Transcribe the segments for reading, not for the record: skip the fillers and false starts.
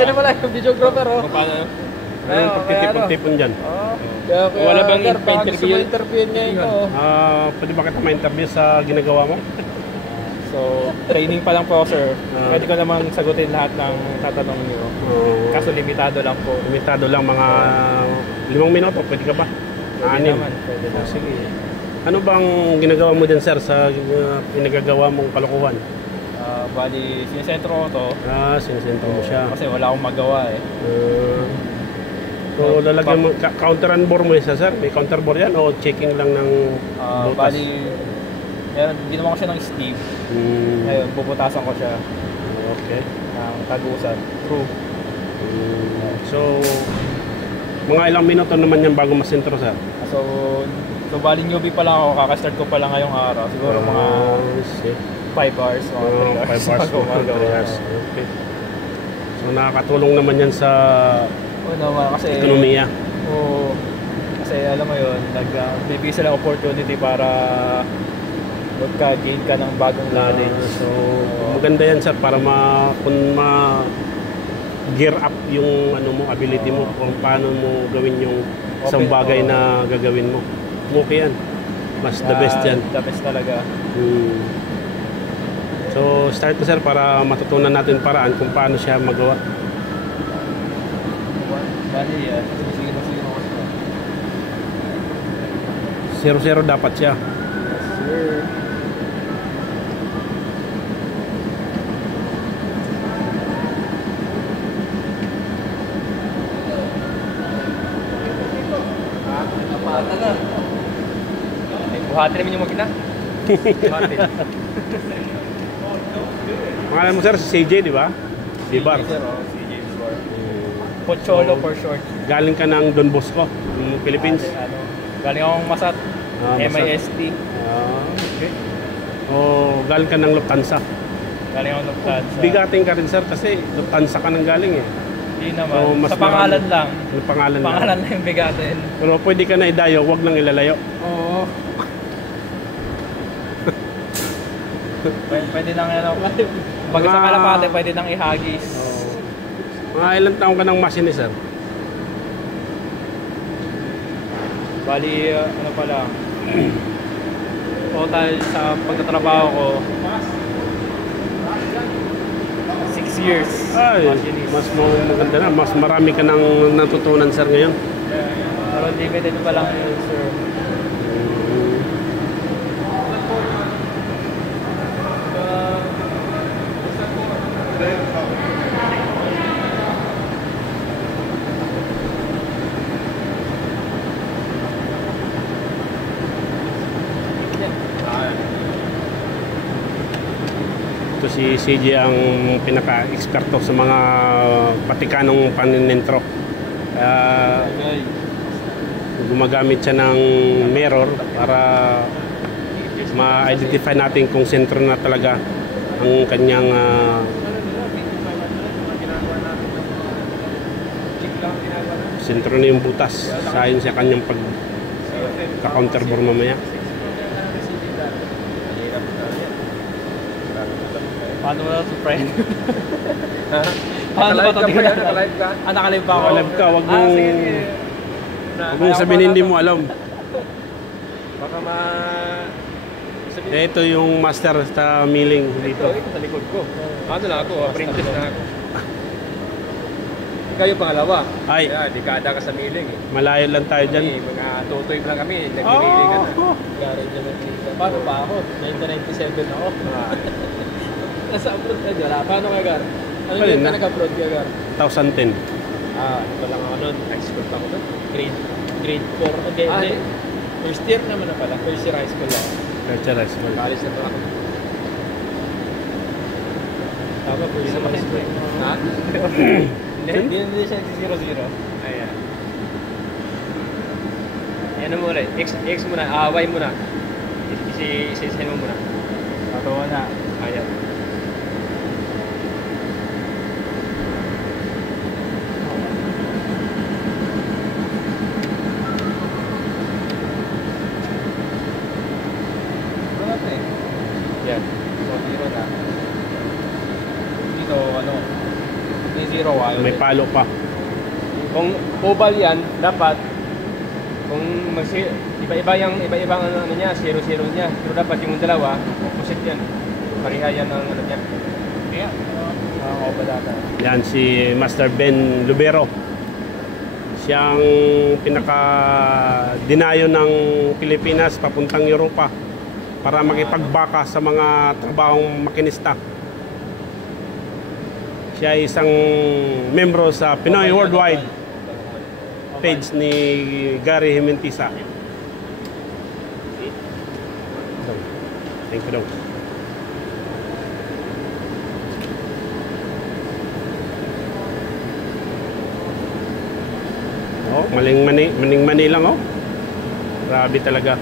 Yan na pala yung videographer, oh. Kung paano? Anong pagtitipon-tipon dyan? Wala bang interview niya ito? Pwede ba kita ma-interview sa ginagawa mo? So, training pa lang po, sir. Pwede ko namang sagutin lahat ng tatanong niyo. Kaso limitado lang po. Limitado lang, mga 5 minuto. Pwede ka ba? Pwede naman. Sige. Ano bang ginagawa mo dyan, sir, sa pinagagawa mong kalokohan? Bali, sinisentro ko to. Sinisentro mo siya. Kasi wala akong magawa eh. So, lalagyan mo, counter and bore mo isa, sir? May counter bore yan o checking lang ng butas? Bali, ginawa ko siya ng Steve. Ngayon, bubutasan ko siya. Okay. Ng tagusan. True. So, mga ilang minuto naman yan bago masentro, sir? So bali newbie pa lang ako, kakastart ko pa lang ngayong araw. Siguro mga 5 hours, mga 3 hours. 5 hours. Okay. So, nakakatulong naman yan sa kasi ekonomiya. Kasi alam mo yun, nagbibigay sila opportunity para magka-gain ka ng bagong knowledge. So, maganda yan, sir, para kung gear up yung ability mo, kung paano mo gawin yung isang bagay na gagawin mo. Okay yan. Mas the best yan. The best talaga. So, start ko, sir, para matutunan natin paraan kung paano siya magawa. Bali, sige. 0-0 dapat siya. Yes, sir. Napata na. Buhati namin yung makina. Buhati. Pangalan mo, sir, si CJ, di ba? Dibar. CJ Dibar. Pocholo for short. Galing ka ng Don Bosco, Philippines? Galing akong Masat. MIST. Okay. Galing ka ng Lufthansa? Galing akong Lufthansa. Bigating ka rin, sir, kasi Lufthansa ka nang galing eh. Hindi naman. Sa pangalan lang. Pangalan lang yung bigatin. Pero pwede ka na idayo, wag nang ilalayo. Oo. Pwede nang pag sa Kalapate, pwede nang ihagis. Mga ilang taong ka ng machine, sir? Bali, pa lang. Total sa pagtatrabaho ko, 6 years. Ay, mas maganda na. Mas marami ka nang natutunan, sir, ngayon. Pero limited pa lang yun, sir. Ito si CJ ang pinaka-eksperto sa mga patikanong paninentro. Gumagamit siya ng mirror para ma-identify natin kung sentro na talaga ang kanyang sentro na yung butas sayon sa kanyang pagka-counter bore mamaya. Paano mo na ito, friend? Paano ba ito? Nakalive ka? Nakalive pa ako. Nakalive ka, wag mong sabihin hindi mo alam. Baka Ito yung master sa milling dito. Ito sa likod ko. Ano na ako, apprentice na ako. Kayo pangalawa. Ay. Kaya, dekada ka sa milling eh. Malayo lang tayo dyan. Mga tutoy lang kami, nag-milling ka na. Paano pa ako? 1997 ako. Nasa abroad ka dyan. Paano ka, Gar? Ano yung ka nag-abroad ka, Gar? 2010. Ito lang ako nun. High school pa ako nun. Grade 4. Okay, hindi. First year naman na pala. First year high school lang. First year high school. College na ako. Tama, first year high school. Ha? Hindi siya 0-0. Ayan. Ano mo rin? X muna. Y muna. Isi-send mo muna. Tatawa na. Ayan. Yan. So, 0 na. Dito, 0-0 May palo pa. Kung oval yan, dapat kung iba-ibang ano niya, 0-0 niya. Pero dapat yung dalawa, opposite yan. Pareha yan ang ano niya. Kaya, oval dapat. Yan si Master Ben Lubero. Siyang pinaka-dinayo ng Pilipinas papuntang Europa para makipagbaka sa mga trabahong makinista. Siya ay isang membro sa Pinoy Worldwide page ni Gary Jimentisa. Thank you daw. Oh, maning-mani lang oh. Grabe talaga.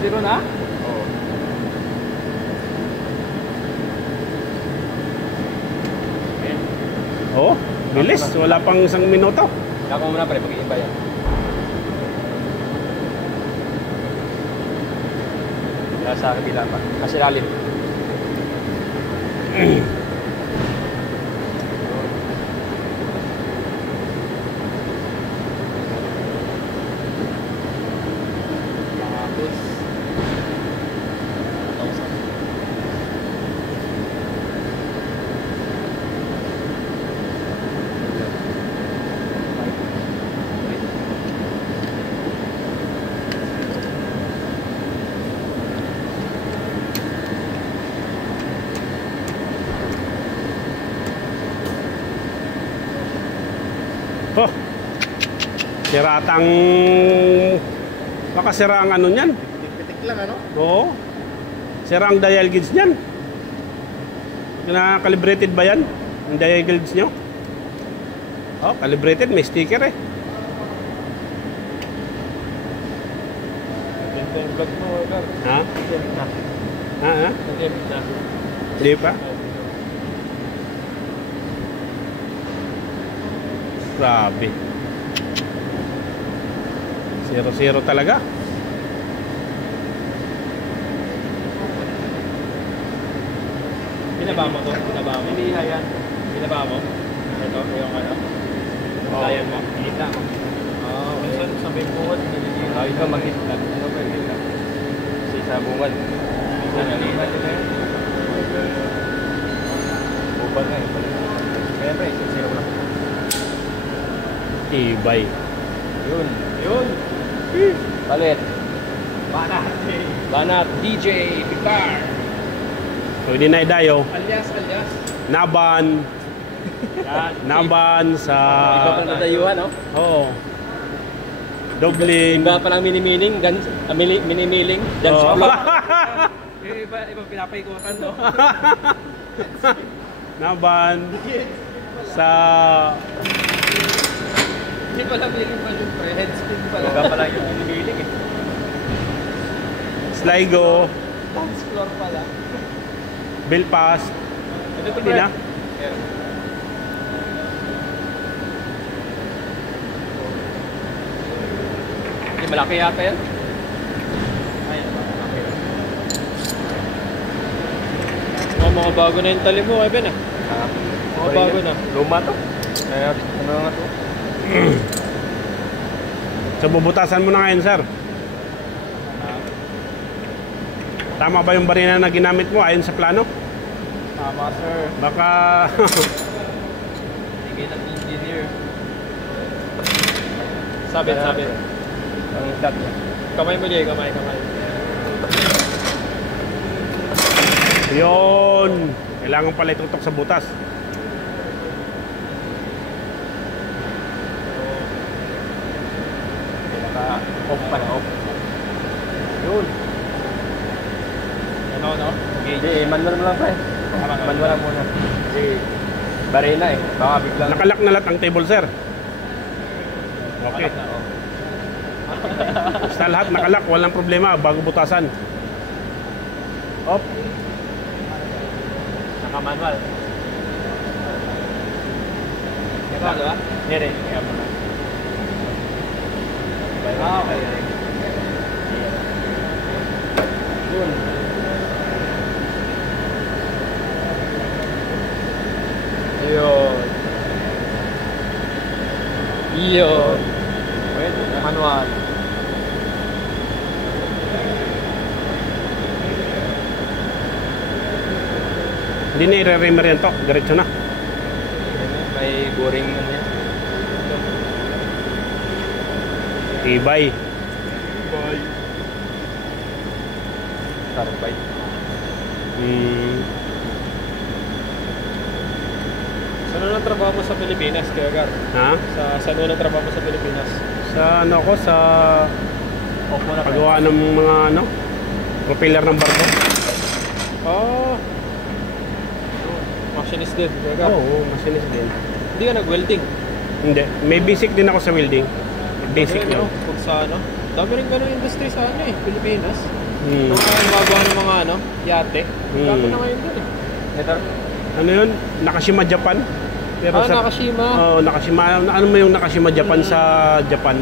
0 na? Oo. Oh, bilis. Wala pang isang minuto. Ako muna pare, pag-iiba yan. Kaya sa kabila pa. Kasi lalim. Tapos, 1,000. Oh. Siratang baka sira ang ano niyan. pitik lang ano? Oo. Sira ang dial gauge niyan. Na-calibrated ba yan? Ang dial gauge nyo? Oh, calibrated. May sticker eh. Ganda yung vlog mo, Gar. Ha? Nag-temp na. Ha? Ha? Nag-temp na. Hindi pa? Grabe. 0-0 talaga. Binaba mo to? Binaba mo? Hindi yan. Binaba mo? Ito, yung ano? Oo. Dayan mo? Kita mo? Oo. Minsan sa may buwan, nililihan. Ah, ikaw mag-hit. Ano ba yung hit? Kasi sa bungal. Minsan nalihan nila yun. Bubal nga eh. Kaya pre, 0 lang. Ibay. Yun. Yun! Palit. Banat! Banat DJ Victor. Pwede na idayo. Alias! Naban. Yan. Naban sa... Iba pa lang nadayuhan, no? Oo. Dublin. Iba pa lang minimiling, minimiling, dance Oo. floor. Iba pinapaikutan, no? Naban sa Hindi pala minimal yung pre. Headspin pala. Iba pa lang yung minimiling eh. Sligo, Dance floor pala. Belfast. Ito to, Hindi na. Hindi, malaki yata yan. Ayun, malaki. Mga bago na yung tali mo, Ben ah. Mga bago na. Luma to. Ano nga to? So bubutasan mo na ngayon, sir. Tama ba yung barina na ginamit mo ayon sa plano? Tama, sir. Baka Sige ng engineer. Sabit. Ang dot niya. Kamay mo, Jay. Kamay. yun. Kailangan pala itutok sa butas. Naka-off pa na, off. Yun. Ano, no? Hindi, manual mo lang pa eh. Manual lang muna. Kasi barena eh. Baka biglang... Nakalak na lahat ang table, sir. Okay. Basta lahat nakalak, walang problema bago butasan. Off. Naka-manual. Ito, di ba? Hindi. Kaya mo na. Okay. Yun. Yun. Pwede na. Manual. Hindi na i-remer yan to. Diretso na. May boring ano yan. Tibay. Bye. Carbide. Saan na trabaho mo sa Pilipinas, Kuya Gar? Ha? Saan na trabaho mo sa Pilipinas? Sa ano ko, sa Opo na paggawa ng mga ano, propeller ng barko. Oh. Machinist din, Kuya Gar. Oo, masinis din. Hindi ka nag-welding? Hindi. May basic din ako sa welding. Basic Dami rin, lang. no? Kung sa ano. Dami rin ganun industry sa ano eh, Pilipinas. Hmm. Kung kaya gumagawa ng mga ano, yate. Dami Hmm. na ngayon dun eh. Ito. Ano yun? Nakashima Japan. Pero Nakashima. Oo, Nakashima. Ano mo yung Nakashima Japan sa Japan?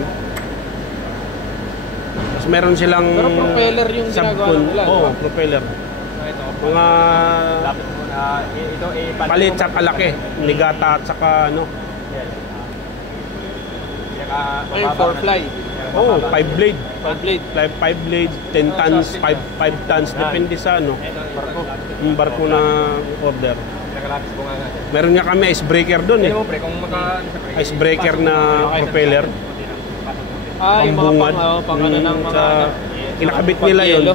Tapos meron silang Pero propeller yung ginagawa nila, Oo, di ba? propeller. Ito. Mga Dapat mo na ito palit sa kalaki. Nigata at saka ano. Yes. Saka Ay, for fly. Oh, 5 blade. 5 blade. 5 blades, 10 tons, 5 tons. Depende sa ano. Barko. Yung barko na order. Nakalapis ko nga nga. Meron nga kami icebreaker doon eh. Hindi mo pre, kung maka... Icebreaker na propeller. Ah, yung mga Pambungad. pang ano ng mga Sa- ano. Kinakabit nila yun. Pag-yelo.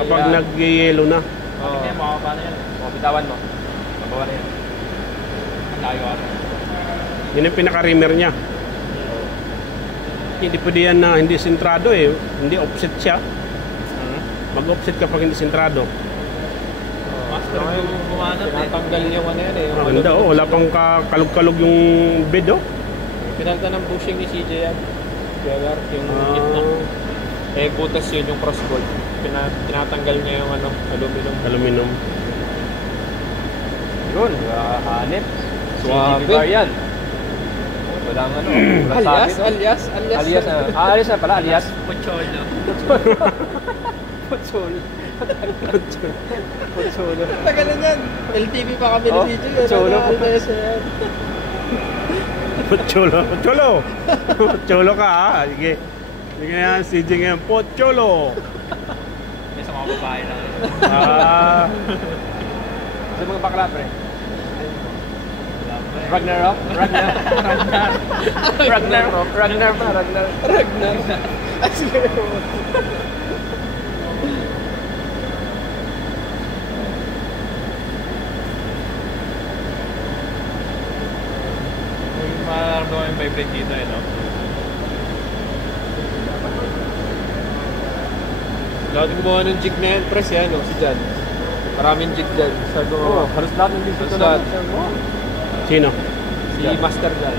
Kapag nag-yelo na. Oo. Paano yan? O, bitawan mo. Mabawa na yan. Ang layo ano. Yun yung pinaka-reamer niya. Hindi pwede yan na hindi sentrado eh. Hindi offset siya. Mag-offset kapag hindi sentrado. Master yung bumanat eh. Tinatanggal yung ano yan eh. Yung Maganda oh, wala pang kalug-kalug yung bed oh. Pinalta ng bushing ni CJ yan. Kaya yung gitna. Eh, butas yun yung cross bolt. Tinatanggal niya yung ano, aluminum. Aluminum. Yun, hanip. Suwabe. CGV yan. Walang ano. walang Alias. Alias na. Alias na pala, alias. Pocholo. Potsol. Potsol. Tagal na yan. LTV pa kami Oh, ni CJ. Pocholo. Alias yan. Pocholo. Pocholo. Pocholo ka ha. Sige. Sige nga, CJ ngayon. Pocholo. May sa mga babae lang. Sa mga bakla, pre. Ragnarok? Ragnar. Ay, sige. Mararamdaman yung vibrate dito eh, no? Lahat gumawa ng jig na yan, press yan, no? Si Jan. Maraming jig dyan. Sabi ko, Halos lahat ng dito Halos na. lahat. Sino? si Master Jan.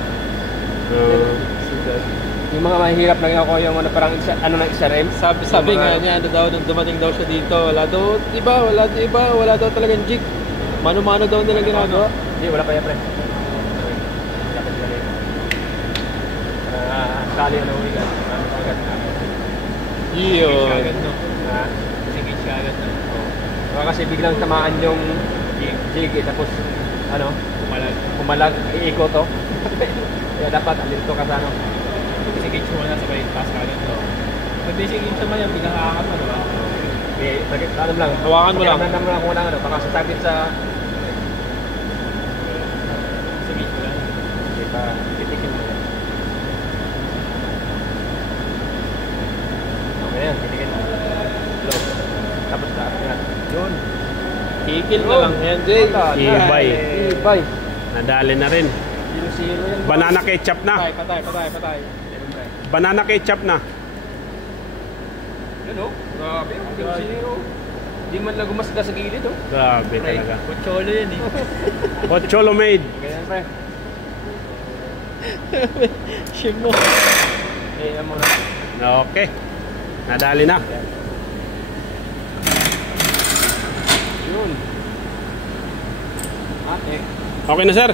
Si Jan. Yung mga mahihirap lang ako yung ano parang isa, ano na isa rem. Sabi Yung nga mga- niya, ano daw, nung dumating daw siya dito, wala daw talagang jig. Mano-mano daw nila ginagawa. Hindi, wala pa yan, pre. Dapat sila rin. Kali na uwigan. Ano agad. Yun. Sige siya agad. Baka kasi biglang tamaan yung jig tapos ano, kumalag, iiko to. Kaya dapat alinto ka sa ano. Sige, muna sa may pass ka agad. Pag basic sa yan, biglang aakat mo, diba? Eh, ano lang. Hawakan mo lang. Pakiramdam mo lang kung wala ano. Baka sasabit sa... Sige, wala. Hindi pa, titikin mo yan. Okay yan, titikin mo. Low. Tapos taas yan. Yun. Kikil na lang yan, Jay. Ibay. Ibay. Nadali na rin. 0-0 yan. Banana ketchup na. Patay. Banana ketchup na. Yun o. Grabe. 0-0. Hindi man lang gumasda sa gilid o. Grabe talaga. Pocholo yan eh. Pocholo made. Ganyan pre. Shim mo. Eh, yan muna. Okay. Nadali na. Yun. Ate. Okay na sir.